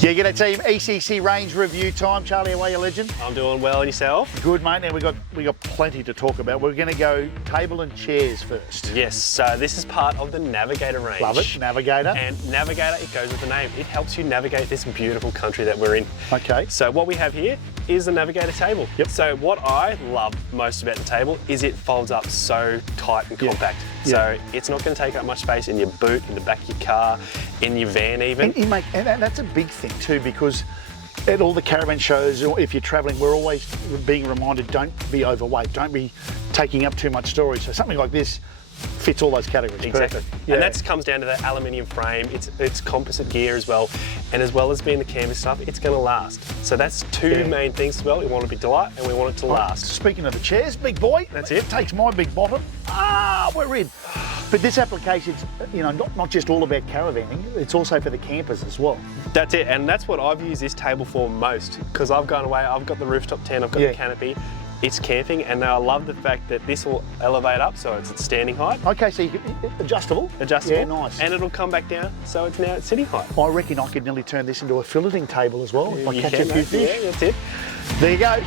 Yeah, g'day team. ECC Range review time. Charlie, how are you, legend? I'm doing well, and yourself? Good, mate. Now we got plenty to talk about. We're going to go table and chairs first. Yes, so this is part of the Navigator Range. Love it, Navigator. And Navigator, it goes with the name. It helps you navigate this beautiful country that we're in. Okay. So what we have here is the Navigator table. Yep. So what I love most about the table is it folds up so tight and compact. So it's not going to take up much space in your boot, in the back of your car, in your van even. And that's a big thing too, because at all the caravan shows, or if you're travelling, we're always being reminded, don't be overweight, don't be taking up too much storage. So something like this fits all those categories. Exactly. Perfect. Yeah. And that comes down to the aluminium frame. It's composite gear as well. And as well as being the canvas stuff, it's going to last. So that's two main things as well. We want it to be light and we want it to last. Speaking of the chairs, big boy. That's it. Takes my big bottom. We're in. But this application's, you know, not just all about caravanning, it's also for the campers as well. That's it, and that's what I've used this table for most, because I've gone away, I've got the rooftop tent, I've got the canopy, it's camping, and I love the fact that this will elevate up, so it's at standing height. Okay, so you can, adjustable? Adjustable. Yeah, nice. And it'll come back down, so it's now at sitting height. I reckon I could nearly turn this into a filleting table as well, if I catch a few fish. Yeah, that's it. There you go.